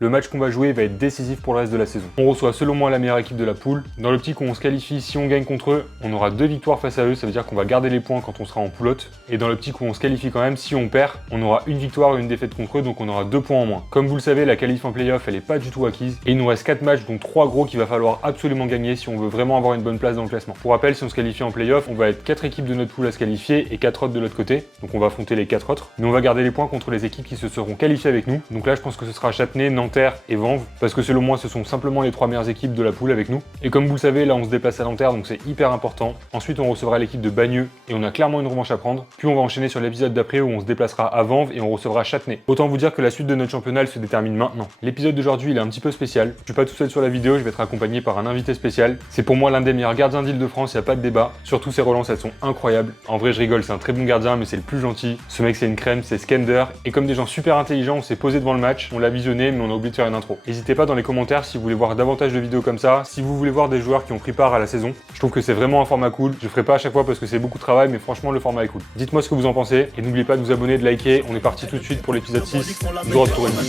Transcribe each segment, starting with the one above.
Le match qu'on va jouer va être décisif pour le reste de la saison. On reçoit selon moi la meilleure équipe de la poule. Dans l'optique où on se qualifie, si on gagne contre eux, on aura 2 victoires face à eux, ça veut dire qu'on va garder les points quand on sera en poulotte. Et dans l'optique où on se qualifie quand même, si on perd, on aura une victoire et une défaite contre eux, donc on aura 2 points en moins. Comme vous le savez, la qualif en playoff, elle est pas du tout acquise. Et il nous reste 4 matchs, dont 3 gros qu'il va falloir absolument gagner si on veut vraiment avoir une bonne place dans le classement. Pour rappel, si on se qualifie en playoff, on va être 4 équipes de notre poule à se qualifier et 4 autres de l'autre côté. Donc on va affronter les 4 autres. Mais on va garder les points contre les équipes qui se seront qualifiées avec nous. Donc là, je pense que ce sera Châtenay, Nanterre et Vanves. Parce que selon moi, ce sont simplement les 3 meilleures équipes de la poule avec nous. Et comme vous le savez, là, on se déplace à Nanterre, donc c'est hyper important. Ensuite, on recevra l'équipe de Bagneux et on a clairement une revanche à prendre. Puis on va enchaîner sur l'épisode d'après où on se déplacera à Vanves et on recevra Châtenay. Autant vous dire que la suite de notre championnat elle se détermine maintenant. L'épisode d'aujourd'hui, il est un petit peu spécial. Je suis pas tout seul sur la vidéo, je vais être accompagné par un invité spécial. C'est pour moi l'un des meilleurs gardiens d'Île-de-France, y a pas de débat. Surtout ses relances, elles sont incroyables. En vrai, je rigole, c'est un très bon gardien, mais c'est le plus gentil. Ce mec, c'est une crème, c'est Skender. Et comme des gens super intelligents, on s'est posé devant le match, on l'a visionné, mais on a oublié de faire une intro. N'hésitez pas dans les commentaires si vous voulez voir davantage de vidéos comme ça, si vous voulez voir des joueurs qui ont pris part à la saison. Je trouve que c'est vraiment un format cool. Je ferai pas à chaque fois parce que c'est beaucoup de travail, mais franchement, le format est cool. Dites-moi ce que vous en pensez et n'oubliez pas de vous abonner, de liker. On est parti tout de suite pour l'épisode 6. Nous retournons le match.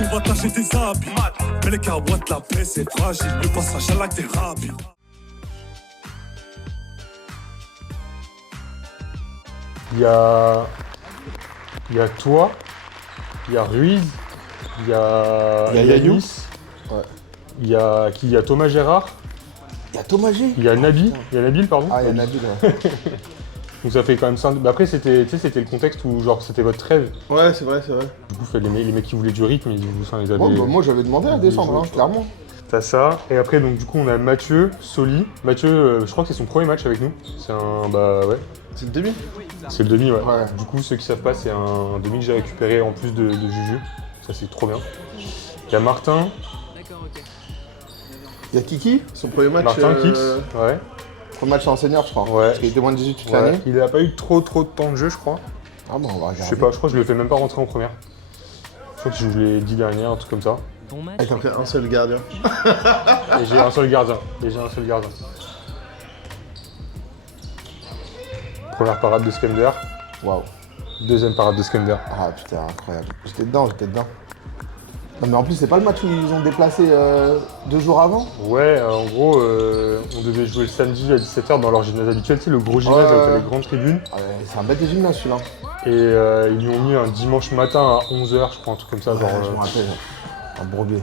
On va tâcher tes habits, mais les carottes, la paix c'est fragile, le passage à l'acte est rapide. Il y a toi, il y a Ruiz, il y a Yanis, Ouais. il y a qui? Il y a Thomas Gérard, Il y a Thomas G. il y a Nabil, pardon. Ah, il y a Nabil, ouais. Donc ça fait quand même 5... Bah après, c'était le contexte où genre c'était votre rêve. Ouais, c'est vrai, c'est vrai. Du coup, les mecs qui voulaient du rythme, ils avaient... Bon, bah, moi j'avais demandé à descendre, hein, clairement. T'as ça, et après donc du coup on a Mathieu, Soli. Mathieu, je crois que c'est son premier match avec nous. C'est un... bah ouais. C'est le demi. C'est le demi, ouais. Ouais. Du coup, ceux qui savent pas, c'est un demi que j'ai récupéré en plus de Juju. Ça c'est trop bien. Il y a Martin. Il y a Kiki, son premier match. Martin Kix, ouais. Premier match en senior, je crois. Ouais. Parce qu'il était moins de 18 toute Ouais. l'année. Il a pas eu trop de temps de jeu, je crois. Ah bon, on va regarder. Je sais pas, je crois que je le fais même pas rentrer en première. Je crois que je joue les 10 dernières, un truc comme ça. Avec après un seul gardien. Et j'ai un seul gardien. Première parade de Skender. Waouh. Deuxième parade de Skender. Ah putain, incroyable. J'étais dedans. Non mais en plus, c'est pas le match où ils ont déplacé 2 jours avant. Ouais, en gros, on devait jouer le samedi à 17h dans leur gymnase habituel, tu sais, le gros gymnase Ouais. où t'as les grandes tribunes. Ah, ouais, c'est un bête de gymnase celui-là. Et ils lui ont mis un dimanche matin à 11h, je crois, un truc comme ça. Ouais, Genre, je me rappelle. Un bourbier.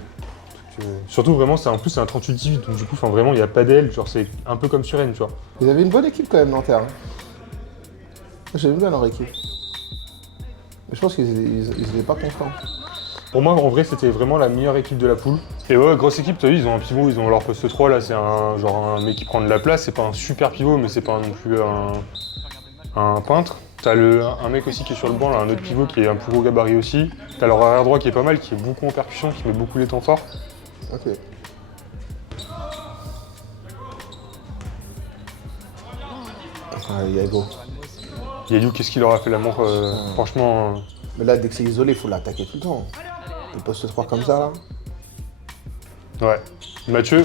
surtout, vraiment, en plus, c'est un 38-18, donc du coup, vraiment, il n'y a pas d'aile, genre, c'est un peu comme sur Rennes, tu vois. Ils avaient une bonne équipe quand même, Nanterre. Hein. J'aime bien leur équipe. Mais je pense qu'ils étaient pas constants. Pour moi, en vrai, c'était vraiment la meilleure équipe de la poule. Et ouais, grosse équipe, tu as vu, ils ont un pivot, ils ont leur poste 3, là, c'est un mec qui prend de la place, c'est pas un super pivot, mais c'est pas non plus un peintre. T'as un mec aussi qui est sur le banc, là, un autre pivot qui est un plus gros gabarit aussi. T'as leur arrière droit qui est pas mal, qui est beaucoup en percussion, qui met beaucoup les temps forts. Ok. Ah, Yago. Yayou, qu'est-ce qu'il leur a fait l'amour, franchement. Mais là, dès que c'est isolé, il faut l'attaquer tout le temps. Des postes 3 comme ça, là. Ouais. Mathieu,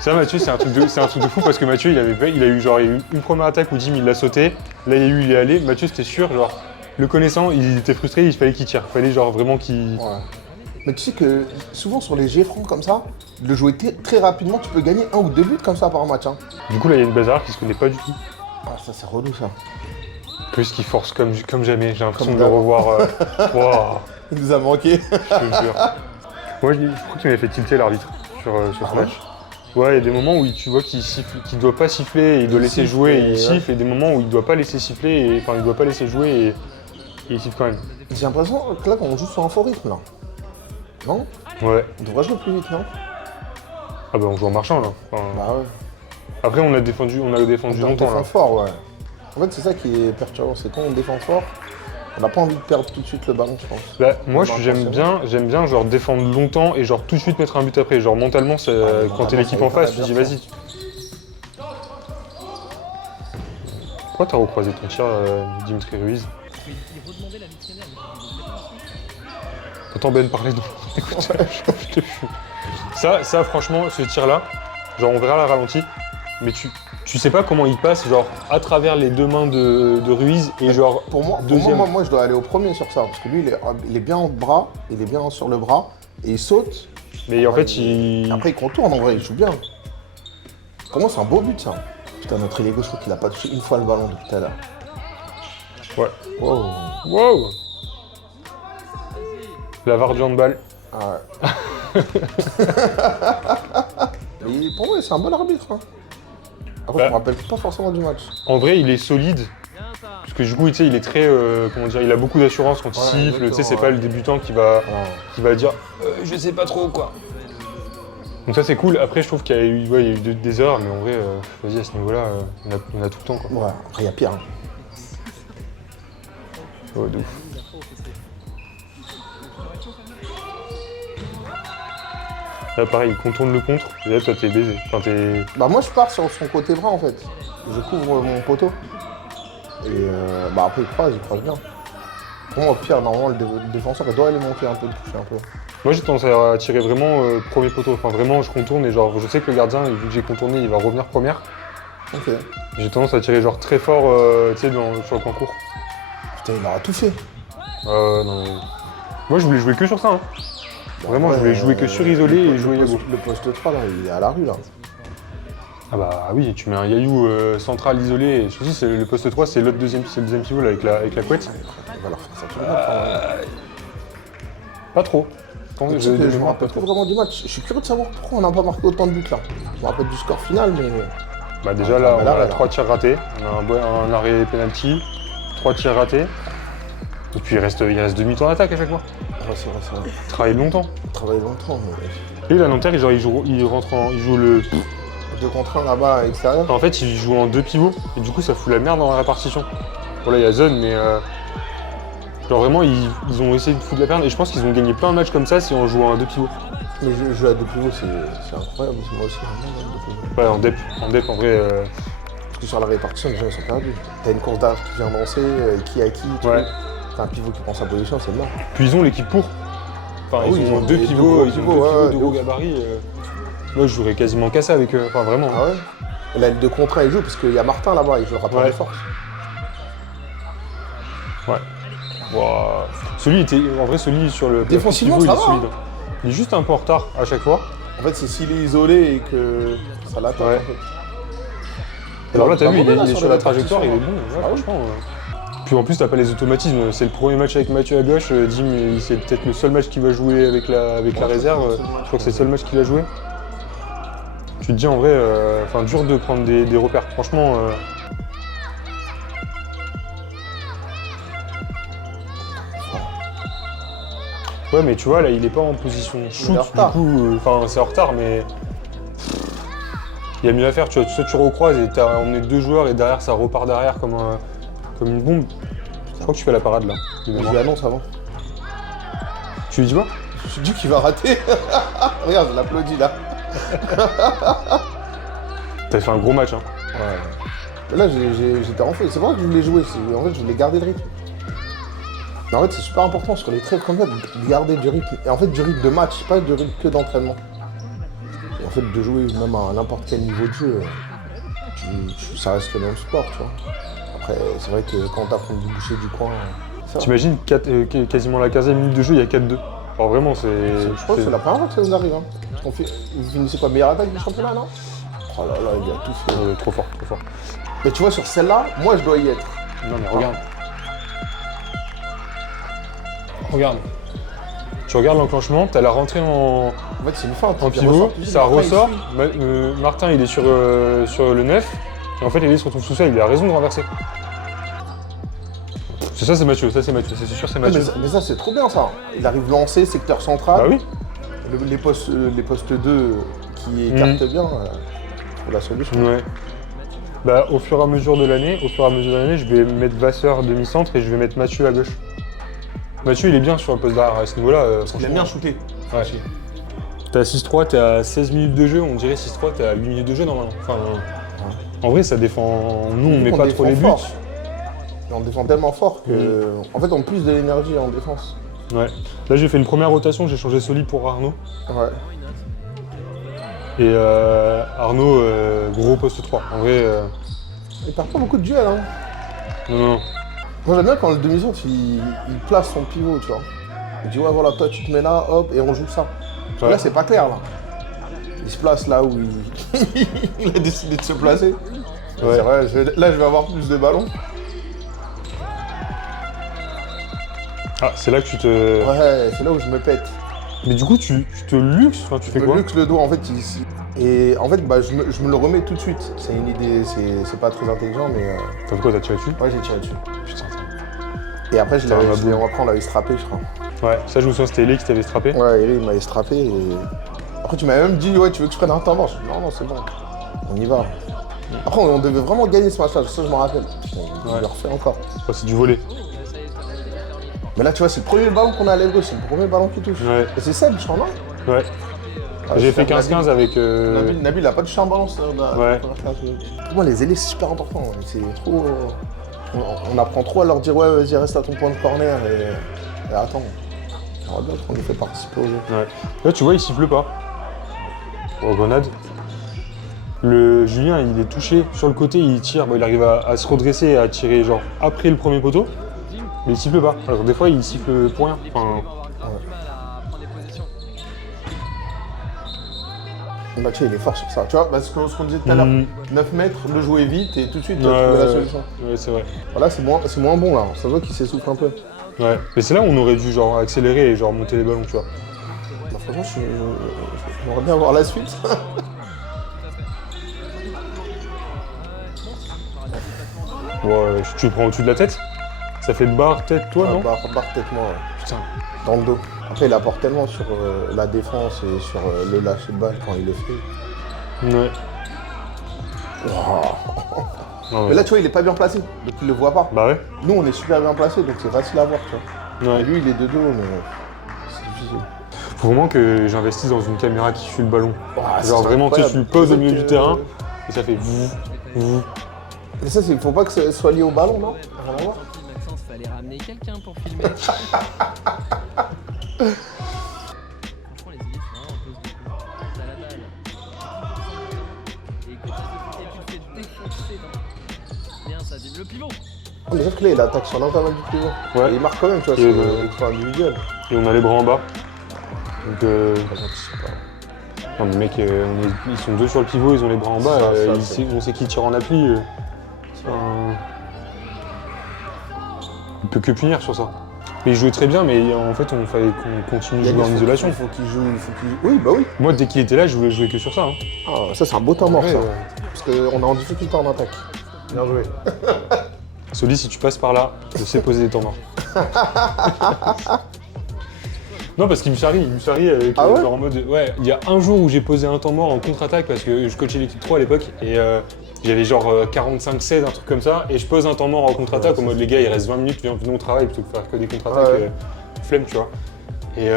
ça Mathieu c'est un truc de fou parce que Mathieu il a eu une première attaque où Dim il l'a sauté, là il est allé, Mathieu c'était sûr, genre le connaissant il était frustré, il fallait qu'il tire, il fallait genre vraiment qu'il... Ouais. Mais tu sais que souvent sur les G-francs comme ça, de jouer très rapidement, tu peux gagner 1 ou 2 buts comme ça par match. Hein. Du coup là il y a une bazar qui se connaît pas du tout. Ah ça c'est relou ça. Plus qu'il force comme jamais, j'ai l'impression Comme de le d'hab. revoir. Wow, Il nous a manqué. je te jure. Moi je crois qu'il m'avait fait tilter l'arbitre sur ce ouais match. Ouais, il y a des moments où tu vois qu'il doit pas siffler, il doit laisser siffle jouer et il et siffle, et des moments où il doit pas laisser siffler, il doit pas laisser jouer et il siffle quand même. J'ai l'impression que là qu'on joue sur un faux rythme là. Non? Ouais. On devrait jouer plus vite, non? Ah bah on joue en marchant là. Enfin, Bah ouais. après on a défendu On longtemps défend là. fort, ouais. En fait c'est ça qui est perturbant, c'est quand on défend fort, on n'a pas envie de perdre tout de suite le ballon, je pense. Bah, moi Non, j'aime bien genre défendre longtemps et genre tout de suite mettre un but après. Genre mentalement, quand mentalement, t'es l'équipe ça en face, va tu dis bien vas-y. Pourquoi t'as recroisé ton tir, Dimitri Ruiz? Attends Ben parler donc. Écoute, je te jure. Ça, franchement, ce tir-là, genre on verra la ralenti, mais tu sais pas comment il passe, genre à travers les deux mains de Ruiz et genre Pour moi, deuxième. moi, je dois aller au premier sur ça, parce que lui, il est bien en bras, il est bien sur le bras, et il saute. Mais en fait, il... Après, il contourne, en vrai, il joue bien. Pour moi, c'est un beau but, ça. Putain, notre ailier gauche, je crois qu'il a pas touché une fois le ballon depuis tout à l'heure. Ouais. Wow. Wow. La VAR du handball. Ah ouais. Mais pour moi, c'est un bon arbitre. Hein. Après, je me rappelle pas forcément du match. En vrai, il est solide. Parce que du coup, tu sais, il est très, comment dire, il a beaucoup d'assurance quand il siffle. Tu sais, c'est pas le débutant qui va dire, je sais pas trop quoi. Donc ça, c'est cool. Après, je trouve qu'il y a eu, ouais, il y a eu des erreurs, mais en vrai, vas-y, à ce niveau-là, il y en a tout le temps, quoi. Ouais, après, il y a pire. Hein. Ouais, de ouf. Là, pareil, il contourne le contre, et là, toi, t'es baisé. Enfin, t'es... Bah, moi, je pars sur son côté droit, en fait. Je couvre mon poteau. Et bah, après, il croise bien. Pour moi, au pire, normalement, le défenseur, il doit aller monter un peu, toucher un peu. Moi, j'ai tendance à tirer vraiment premier poteau. Enfin, vraiment, je contourne et genre, je sais que le gardien, vu que j'ai contourné, il va revenir première. Ok. J'ai tendance à tirer genre très fort, tu sais, sur le coin court. Putain, il aura tout fait. Non. Moi, je voulais jouer que sur ça. Hein. Vraiment, je voulais jouer que sur isolé et jouer Yago. Le poste 3, là, il est à la rue, là. Ah bah oui, tu mets un Yayou central isolé. Et ceci, c'est le poste 3, c'est le deuxième pivot là, avec la couette. Il va leur faire ça tout le monde. Pas trop. Je me rappelle pas vraiment du match. Je suis curieux de savoir pourquoi on n'a pas marqué autant de buts là. Je me rappelle du score final, mais. Bah déjà là, on a 3 tirs ratés. On a un arrêt penalty, 3 tirs ratés. Et puis il reste demi-temps d'attaque à chaque fois. Ouais, c'est vrai. Travaille longtemps. Travaille longtemps, mais. Et la Nanterre, il joue le. 2 contre 1 là-bas à l'extérieur. En fait, il joue en 2 pivots. Et du coup, ça fout la merde dans la répartition. Bon là, il y a zone, mais. Genre vraiment, ils ont essayé de foutre la merde. Et je pense qu'ils ont gagné plein de matchs comme ça si on jouait en 2 pivots. Mais jouer à 2 pivots, c'est incroyable. Moi aussi, j'aime Ouais, en dep, en vrai. Parce que sur la répartition, les gens ils sont perdus. T'as une course d'arche qui vient danser, qui à qui, tu vois. T'as un pivot qui prend sa position, c'est mort. Puis ils ont l'équipe pour. Enfin, Ah oui, ils ont 2 pivots, deux pivots de gros gabarits. Moi, je jouerais quasiment qu'à ça avec eux. Enfin, vraiment. Ah ouais. Et là, le 2 contre 1, il joue parce qu'il y a Martin là-bas, il joue le rapport de force. Ouais. Wow. Celui sur le défensivement, pivot, ça il est va, solide. Il est juste un peu en retard à chaque fois. En fait, c'est s'il est isolé et que ça l'attaque, Ouais. en fait. Alors là, t'as vu, il est sur la les trajectoire, il est répartitions, bon. Ouais, Ah oui. franchement. Puis en plus, t'as pas les automatismes. C'est le premier match avec Mathieu à gauche. Dim, c'est peut-être le seul match qu'il va jouer avec la réserve. Je crois que c'est le seul match qu'il a joué. Tu te dis en vrai, dur de prendre des repères. Franchement. Ouais, mais tu vois, là, il est pas en position shoot. est en retard. Du coup, c'est en retard, mais. Il y a mieux à faire. Tu vois, soit tu recroises et t'as emmené 2 joueurs et derrière, ça repart derrière comme une bombe. Je crois que tu fais la parade là. Je lui annonce avant. Tu lui dis quoi? Je dis qu'il va rater. Regarde, je l'applaudis là. T'as fait un gros match, hein. Ouais. Mais là, j'étais en fait. C'est vrai que je voulais jouer. En fait, je voulais garder le rythme. Mais en fait, c'est super important sur les trêves comme ça de garder du rythme. Et en fait, du rythme de match, pas du rythme que d'entraînement. Et en fait, de jouer même à n'importe quel niveau de jeu, ça reste le même sport, tu vois. Après, c'est vrai que quand t'apprends du boucher du coin, ça va. T'imagines quasiment la 15e minute de jeu, il y a 4-2. Alors vraiment, c'est. Je crois que c'est la première fois que ça nous arrive. Hein. Parce vous finissez pas meilleure attaque du championnat, non? Oh là là, il a tout fait. Trop fort, trop fort. Mais tu vois, sur celle-là, moi, je dois y être. Non, mais regarde. Regarde. Tu regardes l'enclenchement, t'as la rentrée en En fait, c'est une feinte. en pivot, ça ressort. Martin, il est sur le 9. Et en fait, il est sur ton sous-sol, il a raison de renverser. C'est ça, c'est Mathieu, c'est sûr, c'est Mathieu. Mais ça, c'est trop bien, ça. Il arrive lancé, secteur central. Bah oui. Les postes 2 qui écartent bien, pour la solution. Ouais. Bah, au fur et à mesure de l'année, je vais mettre Vasseur demi-centre et je vais mettre Mathieu à gauche. Mathieu, il est bien sur le poste d'arrière à ce niveau-là. Il aime bien shooter. Ouais. T'es à 6-3, t'es à 16 minutes de jeu, on dirait 6-3, t'es à 8 minutes de jeu normalement. En vrai, ça défend. Nous, on met pas trop les buts. Et on défend tellement fort que. En fait, on puise de l'énergie en défense. Ouais. Là, j'ai fait une première rotation, j'ai changé Soli pour Arnaud. Ouais. Et Arnaud, gros poste 3. En vrai, Il perd pas beaucoup de duels, hein. non. Moi, j'aime bien quand le demi-centre, il place son pivot, tu vois. Il dit, ouais, voilà, toi, tu te mets là, hop, et on joue ça. Parce que Ouais. là, c'est pas clair, là. Il se place là où il a décidé de se placer. Ouais. C'est vrai, là, je vais avoir plus de ballons. Ah, c'est là que tu te... Ouais, c'est là où je me pète. Mais du coup, tu te luxes, enfin, tu fais Le quoi? luxe, le dos, en fait, et en fait, bah, je me le remets tout de suite. C'est une idée, c'est pas très intelligent, mais T'as fait quoi, t'as tiré dessus? ouais, j'ai tiré dessus. Putain, Et après, Putain, ma boule. après, on l'avait strappé, je crois. Ouais, ça, je me souviens, c'était Ellie qui t'avait strappé. Ouais, et il m'avait strappé et... Après, tu m'avais même dit, ouais, tu veux que je prenne un temps mort? Je dis, non, c'est bon, on y va. Après, on devait vraiment gagner ce match-là, ça, je m'en rappelle. Putain, Ouais. je le refais encore. Ouais, c'est du volet. Mais là, tu vois, c'est le premier ballon qu'on a à l'aile gauche, c'est le premier ballon qui touche. Ouais. Et c'est Seb, je crois, non? Ouais. Ah, J'ai c'est fait 15-15 avec... Nabil, il a pas touché un ballon, ça. Ouais. Pour moi, les ailés, c'est super important. C'est trop... On apprend trop à leur dire, ouais, vas-y, reste à ton point de corner et attends. On bien qu'on nous fait participer au jeu. Ouais. Là, tu vois, il siffle pas. Pour grenade. Le Julien, il est touché sur le côté, il tire, il arrive à se redresser et à tirer genre après le premier poteau, mais il siffle pas. Alors des fois, il siffle pour rien. Enfin, Bah, tu sais, il est fort sur ça. Tu vois, parce que ce qu'on disait tout à l'heure, 9 mètres, le jouer vite et tout de suite, trouver la solution. ouais, c'est vrai. Voilà, c'est moins bon là. Ça voit qu'il s'essouffle un peu. Ouais. Mais c'est là où on aurait dû genre accélérer et genre monter les ballons, tu vois. Bah, franchement, j'aimerais bien voir la suite. Bon, tu le prends au-dessus de la tête. Ça fait barre tête, toi, non? Barre tête, moi, ouais. Putain. Dans le dos. Après, il apporte tellement sur la défense et sur le lâcher de balle quand il le fait. Ouais. Wow. Non, Mais là, tu vois, il est pas bien placé. Donc, il le voit pas. Bah ouais. Nous, on est super bien placé, donc c'est facile à voir, tu vois. Ouais. Et lui, il est de dos, mais c'est difficile. Faut vraiment que j'investisse dans une caméra qui suit le ballon. Ouah, Genre c'est vraiment, tu sais, incroyable. tu le poses au milieu Peut-être du que- terrain et ça fait vous, vous. Mais ça, faut pas que ce soit lié au ballon, non? Rien à voir. Maxence, fallait ramener quelqu'un pour filmer. Franchement, les élites, c'est vraiment un peu ce début. T'as la balle. Et côté de tu te fais défoncer. Bien, ça dit le pivot. Ah, mais sauf que là, il attaque sur l'intervalle du pivot. Ouais. Et il marque quand même, tu vois, Et c'est l'exploit individuel. Et on a les bras en bas. Donc, Par contre, je sais pas. non, mais mec, ils sont deux sur le pivot, ils ont les bras en bas. On sait qui tire en appui. Il peut que punir sur ça. Mais il jouait très bien, mais en fait, il fallait qu'on continue de jouer en isolation. Il faut qu'il joue. Oui, bah oui. Moi, dès qu'il était là, je voulais jouer que sur ça. Hein. Ah, ça, c'est un beau temps mort, Ouais, ça. ouais. Parce qu'on est en difficulté en attaque. Bien joué. Soli, si tu passes par là, je sais poser des temps morts. Non, parce qu'il me charrie avec Ah ouais genre en mode. Ouais, il y a un jour où j'ai posé un temps mort en contre-attaque parce que je coachais l'équipe 3 à l'époque et j'avais genre 45-16, un truc comme ça, et je pose un temps mort en contre-attaque en mode les gars, il reste 20 minutes, venons au travail plutôt que faire que des contre-attaques. Ouais. Flemme, tu vois. Et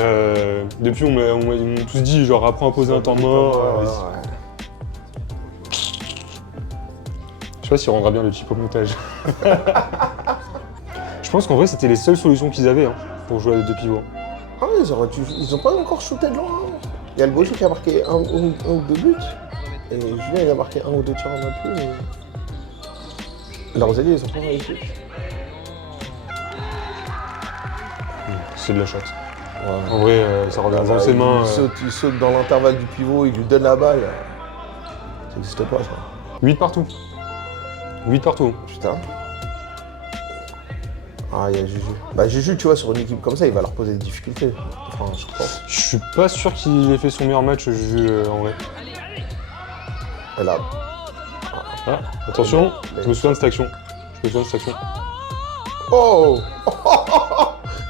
depuis, ils m'ont tous dit genre apprends à poser un temps mort. Ouais, vas-y. ouais. Je sais pas s'il rendra bien le chip au montage. Je pense qu'en vrai, c'était les seules solutions qu'ils avaient hein, pour jouer à deux pivots. Ah oui, ils ont pas encore shooté de loin. Hein. Il y a le Bojo qui a marqué un ou deux buts. Et Julien, il a marqué un ou deux tirs en appui. Mais... Leurs alliés, ils ont pas réussi. C'est de la chatte. Ouais. En vrai, ça revient dans ses mains. Il saute dans l'intervalle du pivot, il lui donne la balle. Ça n'existe pas, ça. 8 partout. 8 partout. Putain. Ah, il y a Juju. Bah, Juju, tu vois, sur une équipe comme ça, il va leur poser des difficultés. Enfin, je pense. Je suis pas sûr qu'il ait fait son meilleur match, Juju, en vrai. Et là. Ah, attention, je me souviens de cette action. Oh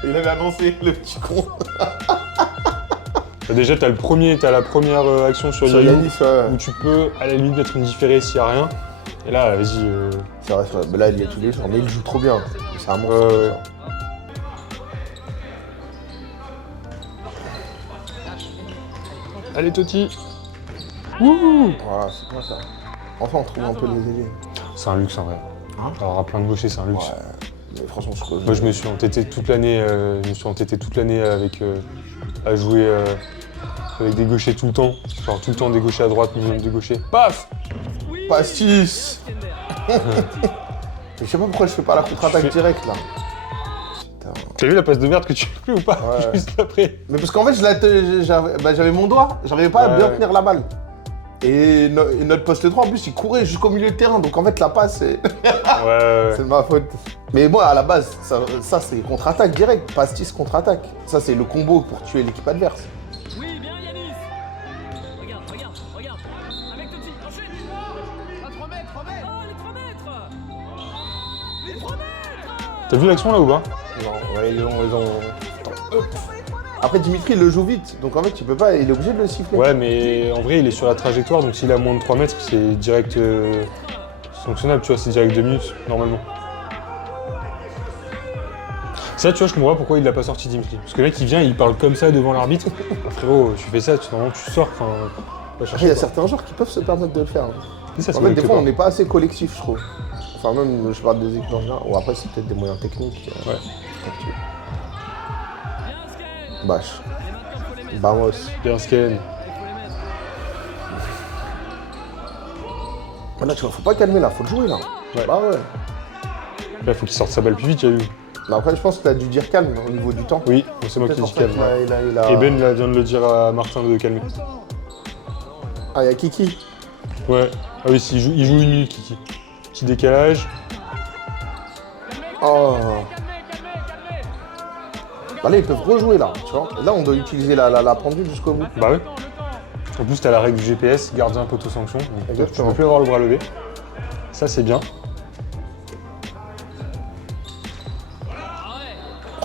Il avait annoncé, le petit con. Bah, déjà, t'as la première action sur Sur Yayu, Yanis, ouais. où tu peux, à la limite, mettre une différée s'il y a rien. Et là, vas-y. C'est vrai, mais là, il y a tous les jours. Mais il joue trop bien. C'est un monstre. Ouais. ça. Allez, Totti. Wouhou. Voilà, c'est pas ça. Enfin, on trouve un peu les ailiers. C'est un luxe, en vrai. Hein Alors, à plein de gauchers, c'est un luxe. Ouais. Mais franchement, je trouve. Moi, je me suis entêté toute l'année avec à jouer avec des gauchers tout le temps. Genre tout le temps des gauchers à droite, minimum de gauchers. Paf! Pastis. Je sais pas pourquoi je fais pas la contre-attaque directe là. Putain. T'as vu la passe de merde que tu as fait ou pas? Ouais. Juste après. Mais parce qu'en fait, j'avais mon doigt, j'arrivais pas à bien tenir la balle. Et notre poste droit, en plus, il courait jusqu'au milieu de terrain. Donc en fait, la passe, c'est Ouais. c'est de ma faute. Mais moi, à la base, ça c'est contre-attaque direct. Pastis contre-attaque. Ça, c'est le combo pour tuer l'équipe adverse. Oui, bien Yanis. Regarde. Avec Totti, enchaîne. À 3 mètres. Oh, les 3 mètres. Les 3 mètres. T'as vu l'action là ou pas? Non, ouais, ils ont... Attends. Après, Dimitri, il le joue vite. Donc en fait, tu peux pas, il est obligé de le siffler. Ouais, mais en vrai, il est sur la trajectoire, donc s'il a moins de 3 mètres, c'est direct sanctionnable, tu vois, c'est direct 2 minutes, normalement. Ça, tu vois, je comprends pas pourquoi il l'a pas sorti, Dimitri. Parce que le mec, il vient, il parle comme ça devant l'arbitre. Frérot, tu fais ça, normalement, tu sors, enfin... Après, il y a certains joueurs qui peuvent se permettre de le faire. Ça, En fait, des fois, on n'est pas assez collectif, je trouve. Enfin, même, je parle des équipes en général. Ou après, c'est peut-être des moyens techniques. Ouais. Bâche. Vamos. Bien scan. Là, tu vois, faut pas calmer là, faut le jouer là. Ouais. Bah ouais. Là, faut qu'il sorte sa balle plus vite, il y a eu. Mais après, je pense que t'as dû dire calme au niveau du temps. Oui, c'est moi qui dis calme. Ouais. Et Ben là, vient de le dire à Martin de calmer. Ah, il y a Kiki. Ouais. Ah oui, il joue une minute, Kiki. Petit décalage. Oh. Bah là, ils peuvent rejouer là, tu vois. Et là, on doit utiliser la pendule jusqu'au bout. Bah ouais. En plus, t'as la règle du GPS, gardien poteau sanction. Donc tu Exactement. peux plus avoir le bras levé. Ça, c'est bien.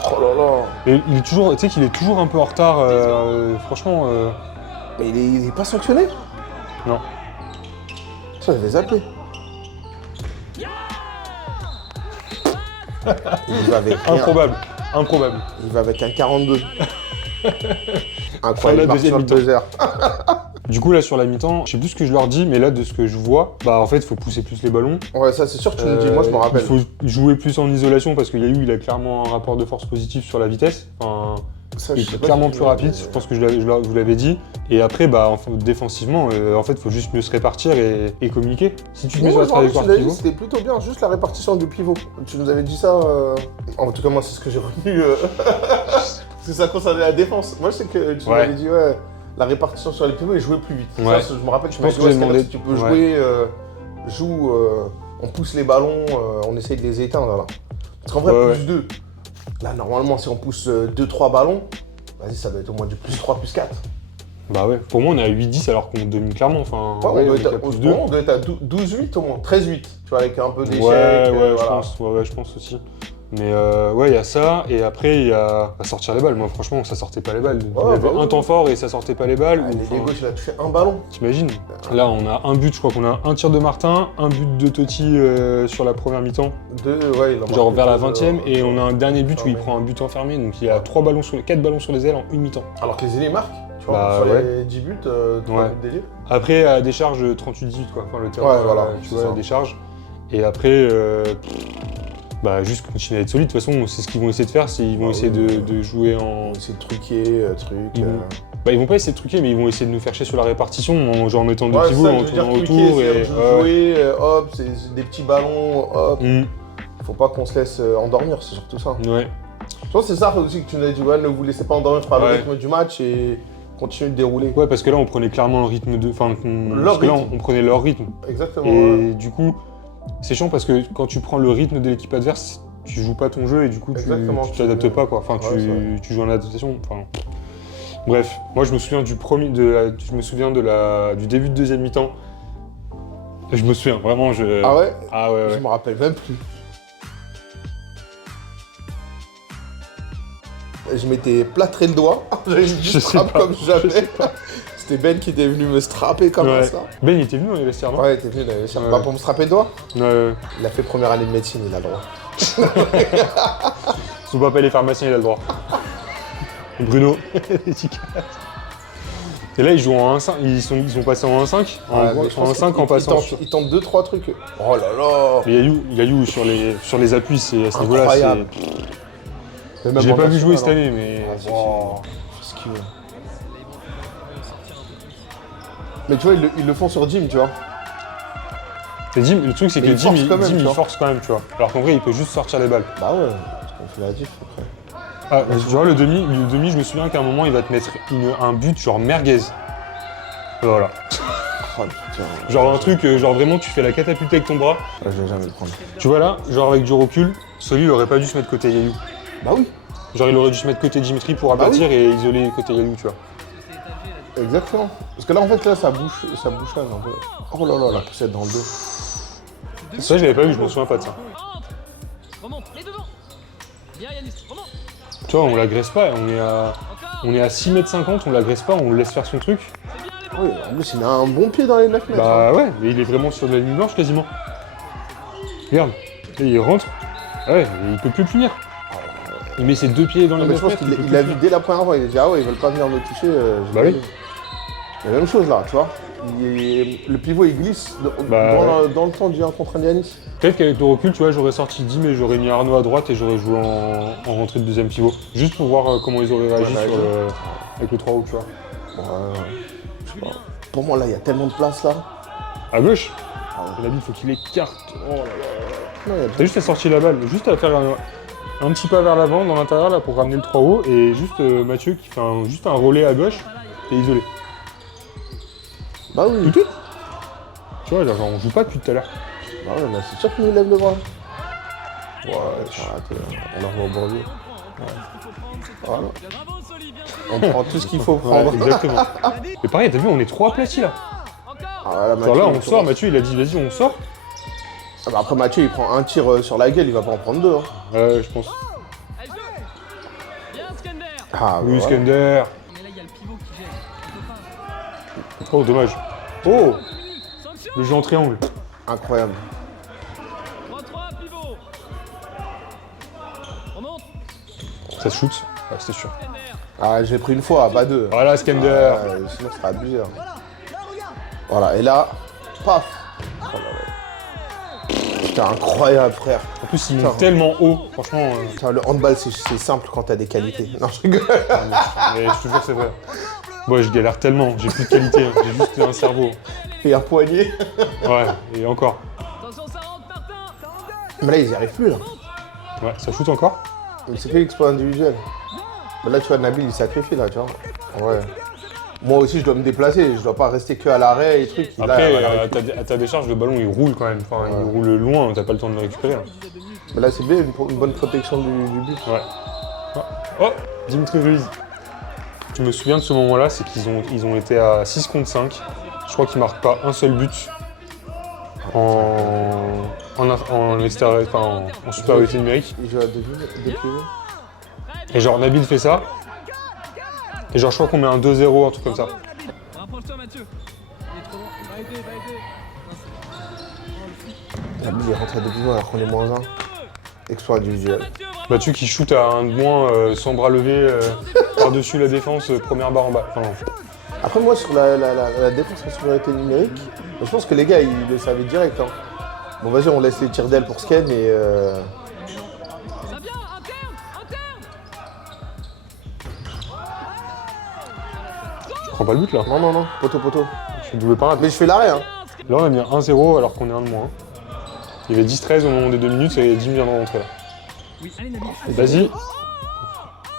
Oh là là. Et il est toujours, tu sais qu'il est toujours un peu en retard. Franchement, Mais il est pas sanctionné? non. Ça, j'avais zappé. Il va avec rien. Improbable. Il va avec un 42. Fin de Incroyable, la marche deuxième sur le mi-temps. 2 heures. Du coup, là, sur la mi-temps, je sais plus ce que je leur dis, mais là, de ce que je vois, bah en fait, il faut pousser plus les ballons. Ouais, ça, c'est sûr que tu me dis. Moi, je me rappelle. Il faut jouer plus en isolation parce qu'il y a eu, il a clairement un rapport de force positif sur la vitesse. Enfin, Ça, il je sais est pas clairement si tu plus veux, rapide, mais- je pense que je vous l'avais dit. Et après, bah, défensivement, en fait, il faut juste mieux se répartir et communiquer. Si tu te mets sur la trajectoire tu l'as dit, pivot, c'était plutôt bien, juste la répartition du pivot. Tu nous avais dit ça. En tout cas, moi, c'est ce que j'ai retenu. Parce que ça concernait la défense. Moi, je sais que tu Ouais. m'avais dit, ouais, la répartition sur les pivots et jouer plus vite. Ouais. Ça, je me rappelle, tu Je m'as pense dit, que ouais, j'ai Skyler, demandé- si tu peux ouais. jouer, on pousse les ballons, on essaye de les éteindre là. Parce qu'en vrai, Ouais, plus 2. Là, normalement, si on pousse 2-3 ballons, vas-y, ça doit être au moins du plus 3, plus 4. bah ouais, pour moi, on est à 8-10 alors qu'on domine clairement. Enfin, Ouais, ouais, on, doit on est être à à, plus au 2. moment, on doit être à 12-8 au moins, 13-8, tu vois, avec un peu d'échec. Ouais, voilà. je pense. Ouais, je pense aussi. Mais ouais, il y a ça, et après, il y a à sortir les balles. Moi, franchement, ça sortait pas les balles. Il y avait bah oui. un temps fort et ça sortait pas les balles. Ah, ou, les enfin, gauche, il a touché un ballon. T'imagines? Là, on a un but, je crois qu'on a un tir de Martin, un but de Totti sur la première mi-temps, Ouais, il en genre marque vers la deux, 20ème, et on a un dernier but où il ouais. prend un but enfermé, donc il y a 4 ballons sur les ailes en une mi-temps. Alors que les ailiers marquent, tu vois, Bah, sur ouais. les 10 buts, 3 Ouais. buts d'ailier. Après, à des charges 38-18, quoi. Enfin, le terrain, Ouais, voilà, tu c'est vois, ça. à des charges. Et après, bah, juste continuer à être solide. De toute façon, c'est ce qu'ils vont essayer de faire, c'est ils vont Ah essayer oui. de jouer en... On essaie de truquer, Ils vont- Bah, ils vont pas essayer de truquer, mais ils vont essayer de nous faire chier sur la répartition, genre en mettant des Ouais, pivots, ça, en je veux dire, tournant truquer, autour. c'est Et... jouer, hop, c'est des petits ballons, hop. Mm. Faut pas qu'on se laisse endormir, c'est surtout ça. Ouais. Je pense que c'est ça aussi que tu nous as dit, ouais, ne vous laissez pas endormir par le Ouais. rythme du match et continuez de dérouler. Ouais, parce que là, on prenait clairement le rythme de... Enfin, parce que là, rythme. on prenait leur rythme. Exactement. Et ouais. du coup, c'est chiant parce que quand tu prends le rythme de l'équipe adverse, tu joues pas ton jeu et du coup, Exactement, tu t'adaptes pas, quoi. Enfin, Ouais, c'est vrai. tu joues en adaptation. Enfin... Bref, moi, je me souviens du début de deuxième mi-temps. Je me souviens, vraiment, Ah ouais. Ah ouais, Je ouais. me rappelle même plus. Je m'étais plâtré le doigt, j'avais mis du Je sais strap pas, comme je jamais. sais pas. C'était Ben qui était venu me strapper comme Ouais. ça. Ben, il était venu dans les vestiaires, non? Ouais, il était venu d'ailleurs. Ouais. Pas pour me strapper le doigt. Ouais. Il a fait première année de médecine, il a le droit. Son papa, il est pharmacien, il a le droit. Bruno, dédicace. Et là, ils jouent en 1-5, ils sont passés en 1-5, Ouais, mais je en pense 1-5 en passant. Il tente 2-3 trucs. Oh là là. Mais Yayou sur les appuis, c'est à ce niveau-là, Incroyable. c'est. Je l'ai pas vu jouer cette année, mais. Ouais, si, Wow. si. Ce qu'il veut. Mais tu vois, ils le font sur Jim, tu vois. Et Jim, le truc, c'est Mais que il Jim, force quand même, Jim, tu il vois. force quand même, tu vois. Alors qu'en vrai, il peut juste sortir les balles. Bah ouais, parce qu'on fait la diff après. Ah, tu vois, le demi, je me souviens qu'à un moment, il va te mettre un but genre merguez. Voilà. Oh putain. Genre un truc, genre vraiment, tu fais la catapulte avec ton bras. Ouais, je vais jamais le prendre. Tu vois là, genre avec du recul, Soli, il aurait pas dû se mettre côté Yayou. Bah oui, Genre, il aurait dû se mettre côté Dimitri pour Bah abattre et isoler côté Yayou, tu vois. exactement. Parce que là, en fait, là, ça bouchage un peu. Oh là là, la poussette dans le dos. Ça, je l'avais pas vu, je m'en souviens pas de ça. Entre. Remonte, les devant. Bien Yanis, remonte. Tu vois, on l'agresse pas, Encore. on est à 6,50 m, on l'agresse pas, on le laisse faire son truc. Oui, en plus, il a un bon pied dans les 9 mètres. Bah ouais, mais il est vraiment sur la ligne blanche quasiment. Regarde, et il rentre. Ouais, et il peut plus punir. Il met ses deux pieds dans les Non, mais 9 je pense mètres, qu'il il peut il plus l'a vu punir. dès la première fois. Il a dit, ah ouais, ils veulent pas venir me toucher. Bah oui. La même chose là, tu vois. Le pivot, il glisse Bah dans le temps du 1 contre 1 Yanis. Peut-être qu'avec le recul, tu vois, j'aurais sorti 10, mais j'aurais mis Arnaud à droite et j'aurais joué en rentrée de deuxième pivot. Juste pour voir comment ils auraient réagi Ouais, bah, avec le 3 haut, tu vois. Je sais pas. Pour moi, là, il y a tellement de place là. À gauche, Ah Nabil, faut qu'il écarte. Oh là là. Non, il y a T'as juste à sortir la balle, juste à faire un petit pas vers l'avant dans l'intérieur là pour ramener le 3 haut et juste Mathieu qui fait juste un relais à gauche et isolé. Bah oui. Tout. Tu vois, genre on joue pas depuis tout à l'heure. Bah ouais, là, c'est sûr qu'il nous lève le bras. Ouais, arrête, on envoie au Bordeaux. Voilà. Bravo Soli, bien On joué. prend tout ce qu'il faut Ouais, prendre. exactement. Mais pareil, t'as vu, on est 3 aplatis là. Encore. Ah, voilà, Genre là, Mathieu, on sort, Mathieu il a dit vas-y, on sort. Ah, bah, après, Mathieu, il prend un tir sur la gueule, il va pas en prendre deux. Hein. Ouais, je pense. Allez, joue. Bien Skender. Ah, Oui, bah, Skander. Mais là, il y a le pivot qui gêne. On peut pas. Oh, dommage. Oh, Sanction. le jeu en triangle. incroyable. 3-3, pivot. Remonte. Ça se shoot. Ouais, c'était sûr. Skender. Ah, j'ai pris une fois, pas deux. Voilà, Skander. Sinon, ça serait abusé. Hein. Voilà, et là, paf. Oh là là. Putain, incroyable, frère. En plus, il Putain. monte tellement haut. Franchement, Putain, le handball, c'est simple quand t'as des qualités. Non, je rigole. mais je te jure, c'est vrai. Moi, je galère tellement. J'ai plus de qualité. Hein. J'ai juste un cerveau. Et un poignet. Ouais, et encore. Attention, ça rentre, Martin. Mais là, ils y arrivent plus, là. Ouais, ça shoot encore. Mais c'est que l'exploit individuel. Mais là, tu vois, Nabil, il sacrifie, là, tu vois. Ouais. Moi aussi, je dois me déplacer. Je dois pas rester que à l'arrêt et trucs. Là, Après, voilà, à ta décharge, le ballon, il roule quand même. Enfin, il roule loin. T'as pas le temps de le récupérer. Hein. Mais là, c'est bien, une bonne protection du but. Ouais. Oh, Dimitri Ruiz. Je me souviens de ce moment-là, c'est qu'ils ont été à 6 contre 5. Je crois qu'ils marquent pas un seul but en extérieur, enfin, en supériorité numérique. Il joue à deux pivots. Et genre Nabil fait ça. Et genre je crois qu'on met un 2-0, un truc comme ça. Rapproche-toi, Mathieu. Il est trop loin. Va aider, va aider. Nabil, il rentre à deux pivots alors qu'on est moins 1. Exploit individuel. Mathieu, bravo. Battu qui shoot à un de moins sans bras levé par-dessus la défense, première barre en bas. Enfin, Après, moi, sur la défense en supériorité numérique, je pense que les gars, ils le savaient direct. Hein. Bon, vas-y, on laisse les tirs d'aile pour Sken et. Ça vient, interne, interne. je prends pas le but là. Non, non, non, poteau. Je suis double parade. Mais je fais l'arrêt, hein. Là on a mis un 1-0 alors qu'on est un de moins. Il y avait 10-13 au moment des 2 minutes et Dim vient de rentrer là. Oui, allez, Nabil. Vas-y.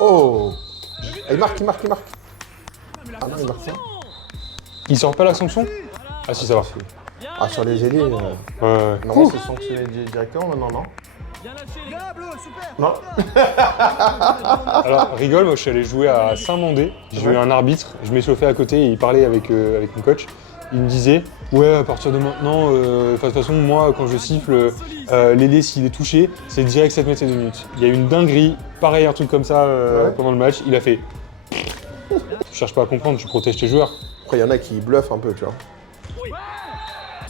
Oh Ah, il marque. Ah non, il marque pas. Il sort pas la sanction? Ah si, ça va. Ah, sur les ailiers. Ouais. Non, c'est sanctionné directement maintenant, non? Bien lâché. Non. Alors, rigole, moi je suis allé jouer à Saint-Mandé. J'ai eu un arbitre, je m'échauffais à côté et il parlait avec mon coach. Il me disait, ouais, à partir de maintenant, de toute façon, moi quand je siffle, l'ailier s'il est touché, c'est direct 7 mètres et 2 minutes. Il y a eu une dinguerie, pareil, un truc comme ça pendant le match. Il a fait. Tu cherches pas à comprendre, tu protèges tes joueurs. Après, il y en a qui bluffent un peu, tu vois.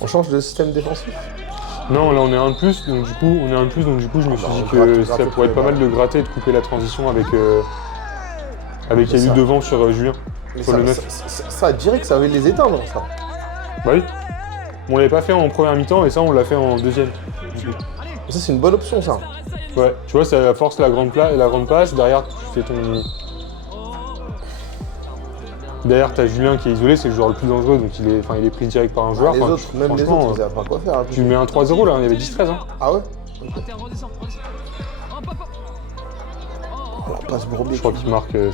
On change de système défensif? Non, là on est un de plus, donc du coup, je me suis dit on que gratte, ça gratte, pourrait être pas voilà. mal de gratter et de couper la transition avec C'est Yalu ça. devant sur Julien. Mais sur le 9. ça dirait que ça va les éteindre, ça. Bah oui. On l'avait pas fait en première mi-temps et ça, on l'a fait en deuxième. Du coup. Ça, c'est une bonne option, ça. Ouais, tu vois, ça force la grande passe. Derrière, tu fais ton. Derrière, t'as Julien qui est isolé, c'est le joueur le plus dangereux, donc il est pris direct par un joueur. Les Enfin, autres, même les franchement, autres, ils savent pas quoi faire. Tu mets un 3-0 là, il y avait 10-13. Hein. Ah ouais? Interne, redescends. Hop, hop, hop. Oh, la passe Bourbier. Je crois qu'il marque. Ouais.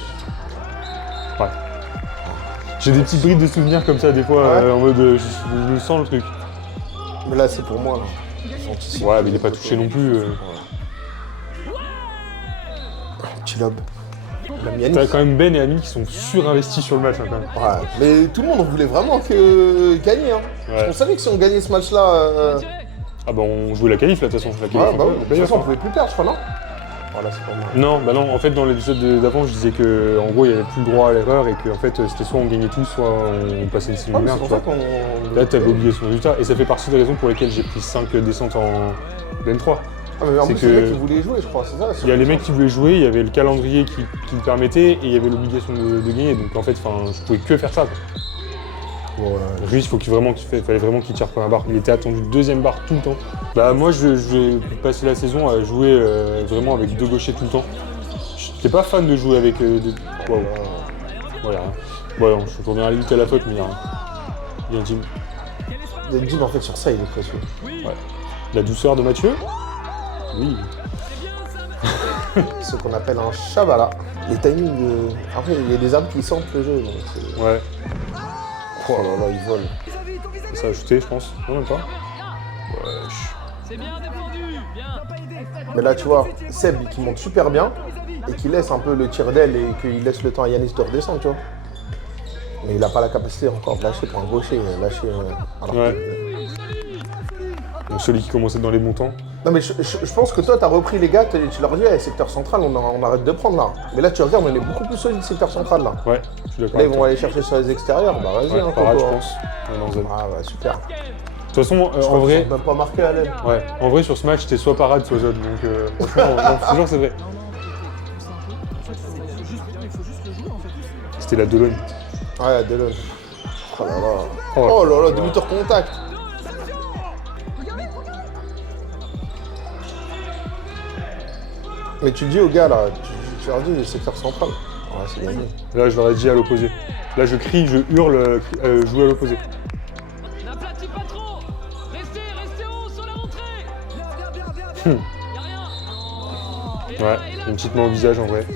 J'ai des petites brides de souvenirs comme ça, des fois, Ouais. en mode. Je sens le truc. Mais là, c'est pour moi, là. J'anticipe. Ouais, mais il est pas touché non plus. Petit lob. La Mianis. T'as quand même Ben et Ami qui sont surinvestis sur le match, hein, quand même. Ouais, mais tout le monde voulait vraiment gagner. Hein. Ouais. On savait que si on gagnait ce match-là. Ah bah, on jouait la qualif là, de toute façon. La qualif, Ouais, bah on oui. peut- De toute façon, on pouvait plus perdre, je crois, non? Voilà, c'est pas mal. Non, bah non, en fait, dans l'épisode d'avant, je disais que en gros, il n'y avait plus le droit à l'erreur et que en fait, c'était soit on gagnait tout, soit on passait une saison Ouais, de mais merde, c'est tu pour vois. ça qu'on. Là, t'avais oublié son résultat et ça fait partie des raisons pour lesquelles j'ai pris 5 descentes en N3. Ah, mais en c'est plus, que- les mecs qui voulaient jouer, je crois, c'est ça. Il y a les mecs qui voulaient jouer, il y avait le calendrier qui le permettait et il y avait l'obligation de gagner. Donc en fait, je pouvais que faire ça. Quoi. Ouais. Juste, fallait vraiment qu'il tire première barre. Il était attendu deuxième barre tout le temps. Bah moi, je vais passer la saison à jouer vraiment avec deux gauchers tout le temps. J'étais pas fan de jouer avec des... Waouh. Voilà. Voilà, je reviens à la lutte à la faute, mais il y a rien. Il y a un team. Le Jim, en fait, sur ça, il est précieux. Ouais. La douceur de Mathieu. Oui. Ce qu'on appelle un chavala. Les timings. Après, il y a des armes qui sentent le jeu. Donc c'est... Ouais. Oh là là, ils volent. Ça a shooté, je pense. Non, même pas. Wesh. C'est bien défendu. Bien. Mais là, tu vois, Seb qui monte super bien et qui laisse un peu le tir d'aile et qu'il laisse le temps à Yanis de redescendre, tu vois. Mais il n'a pas la capacité encore de lâcher pour un gaucher. Lâcher. Alors Ouais. que- Donc celui qui commençait dans les montants. Non, mais je pense que toi, t'as repris les gars, tu leur dis, hey, secteur central, on arrête de prendre là. Mais là, tu regardes, on est beaucoup plus solide secteur central là. Ouais, je suis d'accord. Là, ils avec vont toi. aller chercher sur les extérieurs. Bah, vas-y, Ouais, hein, parade, Coco, je hein. pense. Ouais, dans zone. Ah, ouais, super. De toute façon, Je en crois qu'ils vrai, sont même pas marqué à l'aile. ouais, en vrai sur ce match c'était soit parade soit zone, donc franchement, non, toujours c'est vrai. C'était la Dologne. Ouais, Delon. Oh là là. Oh. Oh là là, demi-tour contact. Mais tu dis aux gars là, tu leur dis secteur central. Ouais, c'est gagné. Là je leur ai dit à l'opposé. Là je crie, je hurle, jouer à l'opposé. N'aplatis pas trop. Restez haut sur la rentrée. Y'a rien. Ouais, une petite main au visage en vrai.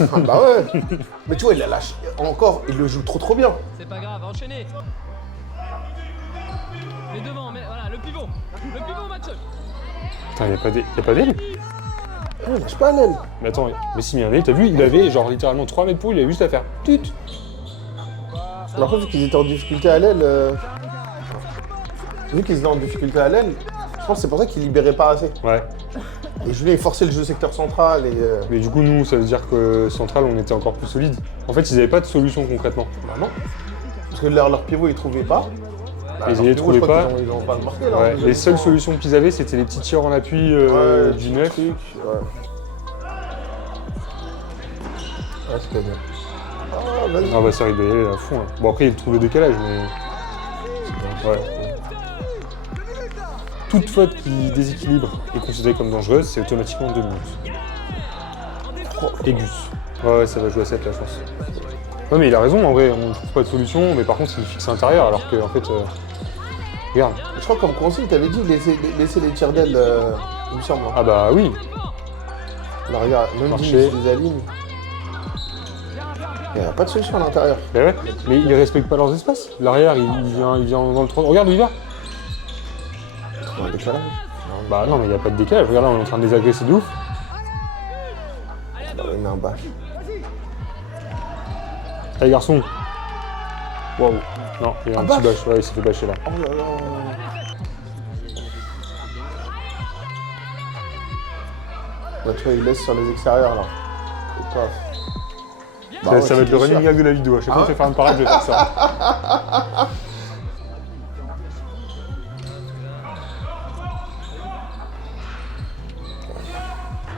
Ah bah ouais. Mais tu vois, il a lâché. Encore, il le joue trop bien. C'est pas grave, enchaînez. Mais devant, mais voilà, le pivot. Le pivot, Mathieu. Putain, y'a pas d'aile. Ah, il lâche pas à l'aile. Mais attends, mais si, mais un aile, t'as vu, il avait genre littéralement 3 mètres pour, il avait juste à faire tut. Alors après, vu qu'ils étaient en difficulté à l'aile, vu qu'ils étaient en difficulté à l'aile, je pense que c'est pour ça qu'ils libéraient pas assez. Ouais. Et Julien, il forçait le jeu secteur central et... Mais du coup, nous, ça veut dire que central, on était encore plus solide. En fait, ils avaient pas de solution concrètement. Bah non. Parce que leur pivot, ils trouvaient pas. Bah, Ils leur les pivot, trouvaient je crois pas. qu'ils ont pas marqué là. en Ouais, deuxième les seules mi-temps. solutions qu'ils avaient, c'était les petits tirs en appui Ouais, du 9. truc, ouais. Ouais, c'était bien. Ah, vas-y. Ah bah ça, il est à fond. Là. Bon, après, il trouve le décalage, mais... Ouais. Toute faute qui déséquilibre est considérée comme dangereuse, c'est automatiquement 2 minutes. Et Gus. Ouais, ça va jouer à 7 là, je pense. Ouais, mais il a raison, en vrai, on ne trouve pas de solution, mais par contre, il fixe à l'intérieur, alors que, en fait... Regarde. Je crois que comme consigne, t'avais dit laisser les tirs d'aile, il me semble. Ah bah oui. Là, regarde, même Marché. si les aligne. Il n'y a pas de solution à l'intérieur. Mais ouais, mais ils respectent pas leurs espaces. L'arrière, il vient dans le 3. Regarde où il va. Un décalage. Bah non, mais il n'y a pas de décalage. Regarde là, on est en train de les agresser de ouf. Bah, il met un bâche. Allez, garçon. Waouh. Non, il y a un Un petit bâche. bâche. Ouais, il s'est fait bâcher là. Oh là là. Bah, tu vois, il laisse sur les extérieurs là. Et paf. Bah ouais, ça va être le c'était running sûr. gag de la vidéo. À chaque fois que je vais faire une parade, je vais faire ça.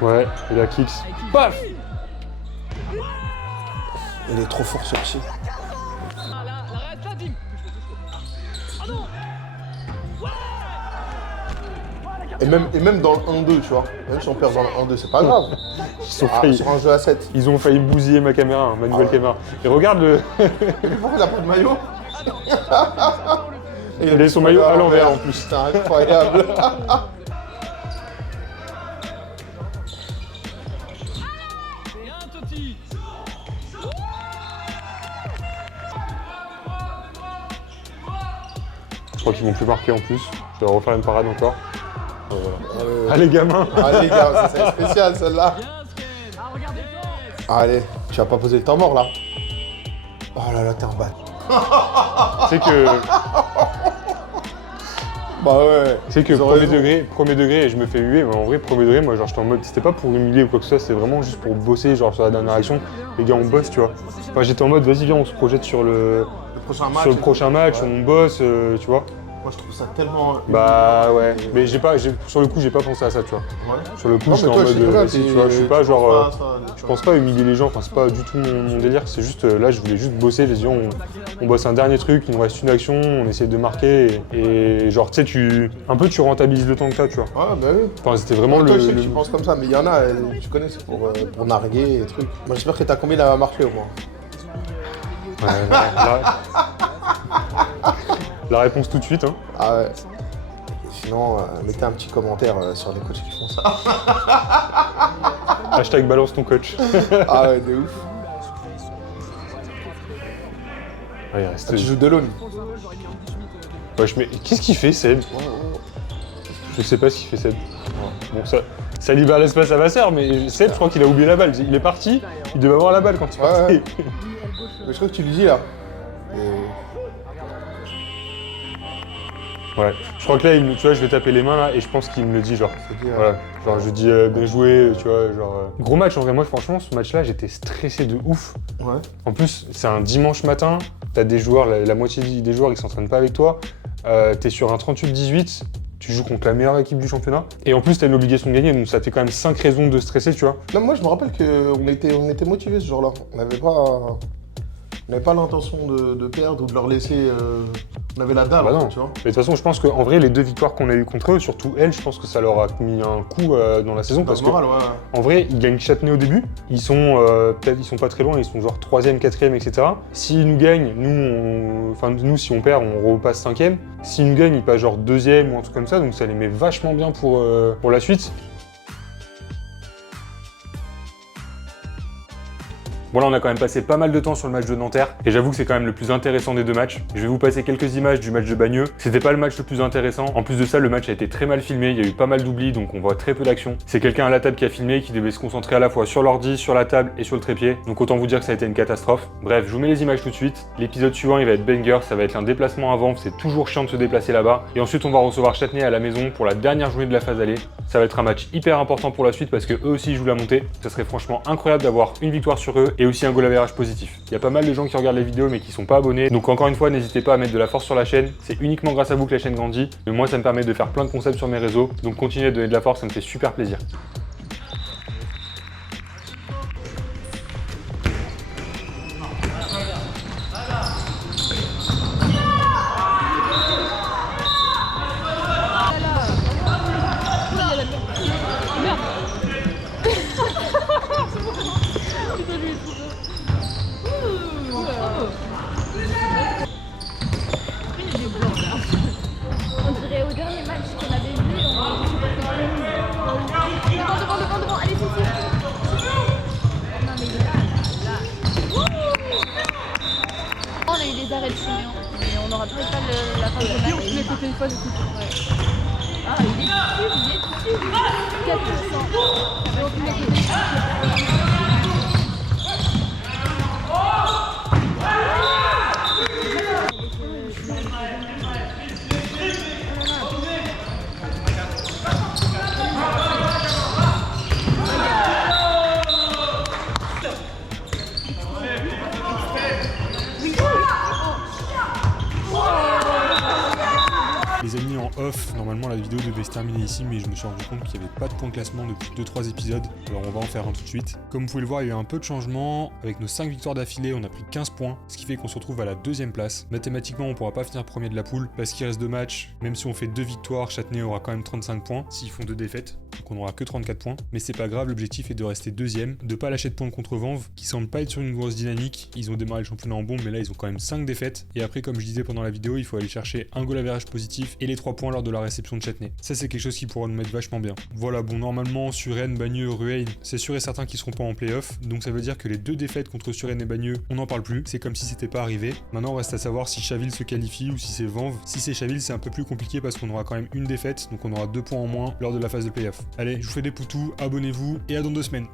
Ouais, et la kicks. Paf. Il est trop fort ce petit. Ah là, l'arrête là, Dim. Ah non. Et même dans le 1-2, tu vois. Même si on perd dans le 1-2, c'est pas grave. Ils ont failli, Sur un jeu à 7. ils ont failli bousiller ma caméra, ma nouvelle ouais. caméra. Et regarde le. Pourquoi il a pas de maillot? Et Il a son maillot à l'envers en plus. C'est incroyable. Bien, Totti. Je crois qu'ils vont plus marquer en plus. Je vais refaire une parade encore. Allez, Allez gamins. allez gars, ça, c'est spécial celle-là. Bien, Sken. Ah, regardez le temps. Allez, tu vas pas poser le temps mort là. Oh là là, t'es en bas. C'est que, Bah ouais. c'est que Ils ont premier raison. degré, et je me fais huer. Mais en vrai, premier degré, moi, genre, j'étais en mode, c'était pas pour humilier ou quoi que ce soit, c'était vraiment juste pour bosser, genre, sur la dernière action. Les gars, on bosse, tu vois. Enfin, j'étais en mode, vas-y, viens, on se projette sur le prochain match, Ouais. on bosse, tu vois. Moi je trouve ça tellement. Bah ouais. Mais sur le coup, j'ai pas pensé à ça, tu vois. Ouais. Sur le coup, Non, j'étais mais en toi, mode, c'est vrai, vas-y, tu vois, je suis pas genre. Je pense pas. pas humilier les gens, enfin c'est pas du tout mon délire, c'est juste là je voulais juste bosser, vas-y on bosse un dernier truc, il nous reste une action, on essaie de marquer et genre tu sais tu rentabilises le temps que t'as tu vois. Ouais, bah oui. Enfin c'était vraiment Toi, le. je sais que tu penses comme ça, mais il y en a, tu connais, c'est pour narguer et trucs. Moi j'espère que t'as combien il va marquer au moins. Ouais, la réponse tout de suite hein. Ah ouais. Et sinon, mettez un petit commentaire sur les coachs qui font ça. Hashtag balance ton coach. Ah ouais, de ouf. Ouais, il reste. Ah, tu joues de l'aune. Wesh mais qu'est-ce qu'il fait Seb? Je sais pas ce qu'il fait Seb. Bon ça libère l'espace à Vasseur, mais Seb je crois qu'il a oublié la balle. Il est parti, il devait avoir la balle quand il est Ouais, parti. ouais. Mais je crois que tu lui dis là. Et... Ouais, je crois que là, tu vois, je vais taper les mains là et je pense qu'il me le dit genre. C'est dit, Voilà, genre je dis bien joué, tu vois, genre. Gros match en vrai, moi franchement, ce match-là, j'étais stressé de ouf. Ouais. En plus, c'est un dimanche matin, t'as des joueurs, la moitié des joueurs, ils s'entraînent pas avec toi. T'es sur un 38-18, tu joues contre la meilleure équipe du championnat. Et en plus, t'as une obligation de gagner, donc ça fait quand même 5 raisons de stresser, tu vois. Non, moi je me rappelle qu'on était motivés ce jour-là. On n'avait pas l'intention de perdre ou de leur laisser. On avait la dalle, Bah en non. fait, tu vois. Mais de toute façon, je pense qu'en vrai, les 2 victoires qu'on a eues contre eux, surtout elle, je pense que ça leur a mis un coup dans la saison. Dans Parce le que moral, ouais. en vrai, ils gagnent Châtenay au début. Ils sont peut-être, ils sont pas très loin, ils sont genre 3e, 4e, etc. S'ils nous gagnent, nous, si on perd, on repasse 5e. S'ils nous gagnent, ils passent genre 2e ou un truc comme ça. Donc ça les met vachement bien pour la suite. Bon là on a quand même passé pas mal de temps sur le match de Nanterre et j'avoue que c'est quand même le plus intéressant des 2 matchs. Je vais vous passer quelques images du match de Bagneux. C'était pas le match le plus intéressant. En plus de ça, le match a été très mal filmé, il y a eu pas mal d'oublis donc on voit très peu d'action. C'est quelqu'un à la table qui a filmé qui devait se concentrer à la fois sur l'ordi, sur la table et sur le trépied. Donc autant vous dire que ça a été une catastrophe. Bref, je vous mets les images tout de suite. L'épisode suivant il va être banger, ça va être un déplacement avant, c'est toujours chiant de se déplacer là-bas. Et ensuite on va recevoir Châtenay à la maison pour la dernière journée de la phase aller. Ça va être un match hyper important pour la suite parce que eux aussi jouent la montée. Ça serait franchement incroyable d'avoir une victoire sur eux et aussi un goal average positif. Il y a pas mal de gens qui regardent les vidéos mais qui sont pas abonnés. Donc encore une fois, n'hésitez pas à mettre de la force sur la chaîne. C'est uniquement grâce à vous que la chaîne grandit. Mais moi, ça me permet de faire plein de concepts sur mes réseaux. Donc continuez à donner de la force, ça me fait super plaisir. On dirait au dernier match qu'on avait vu, devant, allez, c'est. Non mais il est là. On a eu des arrêts de fumée, mais on n'aura peut-être pas la fin de match. On met au téléphone, écoute. Ah, il est dessus. 400. Les amis, en off, normalement la vidéo devait se terminer ici, mais je me suis rendu compte qu'il n'y avait pas de point de classement depuis 2-3 épisodes, alors on va en faire un tout de suite. Comme vous pouvez le voir, il y a eu un peu de changement. Avec nos 5 victoires d'affilée, on a pris 15 points, ce qui fait qu'on se retrouve à la 2ème place. Mathématiquement, on pourra pas finir premier de la poule, parce qu'il reste 2 matchs. Même si on fait 2 victoires, Châtenay aura quand même 35 points, s'ils font 2 défaites. Donc on n'aura que 34 points. Mais c'est pas grave, l'objectif est de rester 2ème, de pas lâcher de points contre Vanves, qui semble pas être sur une grosse dynamique. Ils ont démarré le championnat en bombe, mais là ils ont quand même 5 défaites. Et après, comme je disais pendant la vidéo, il faut aller chercher un goal average positif et les 3 points lors de la réception de Châtenay. Ça c'est quelque chose qui pourra nous mettre vachement bien. Voilà, bon normalement Suresnes, Bagneux, Rueil, c'est sûr et certain qu'ils seront pas en play-off, donc ça veut dire que les 2 défaites contre Suresnes et Bagneux, on n'en parle plus, c'est comme si c'était pas arrivé. Maintenant reste à savoir si Chaville se qualifie ou si c'est Vanves. Si c'est Chaville, c'est un peu plus compliqué parce qu'on aura quand même une défaite, donc on aura 2 points en moins lors de la phase de play-off. Allez, je vous fais des poutous, abonnez-vous et à dans 2 semaines.